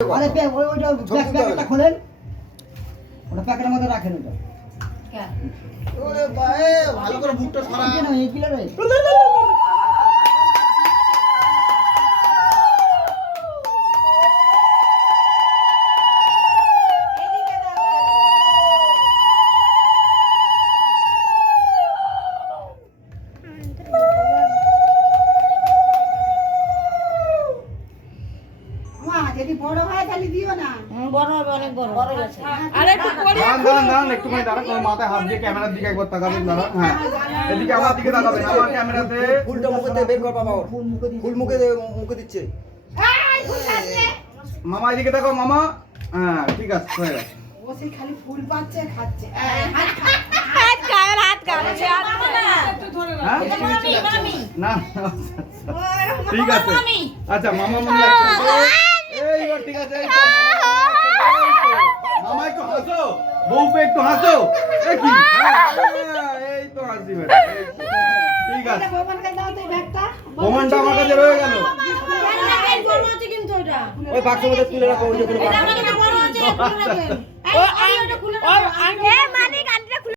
আরে ওইটা প্যাকেটটা খোলেন, ওটা প্যাকেটের মধ্যে রাখেন ওটা। ওরে ভাই ভালো করে বুকটা সরা। এই কিলো রে। যদি বড় হয় তাহলে দিও না। বড় হবে, অনেক বড় বড় আছে। আরে একটু করে দাঁড়ান একটুখানি দাঁড়ান, তোমার মাথায় হাত দিয়ে ক্যামেরার দিকে একবার তাকাবেন। দাঁড়ান, হ্যাঁ এদিকে আমার দিকে তাকাবেন, আমার ক্যামেরাতে। ফুলটা মুখে দিয়ে বের কর বাবা, ফুল মুখে দিচ্ছে। এই ফুল খাচ্ছে। মামা এদিকে দেখো মামা। হ্যাঁ ঠিক আছে, হয়ে গেছে। ও সেই খালি ফুল পাচ্ছে খাচ্ছে। হাত খাও, হাত খাও। হ্যাঁ না ঠিক আছে। আচ্ছা মামা মনি এইবার ঠিক আছে। এই তো, মামা একটু হাসো, বউকে একটু হাসো। এই কি? এই তো হাসি বেটা। ঠিক আছে, এটা বোমানকে দাও তো এই ব্যাগটা। প্রমাণটা আমার কাছে রয়ে গেল। এই বড় আছে কিন্তু ওটা। ওই বাক্সের মধ্যে তুলে রাখো, ওই যে কোনো এটা বাক্স। আমাকে বড় আছে, খুলে রাখেন। এই ওটা খুলে রাখেন। এ মানিক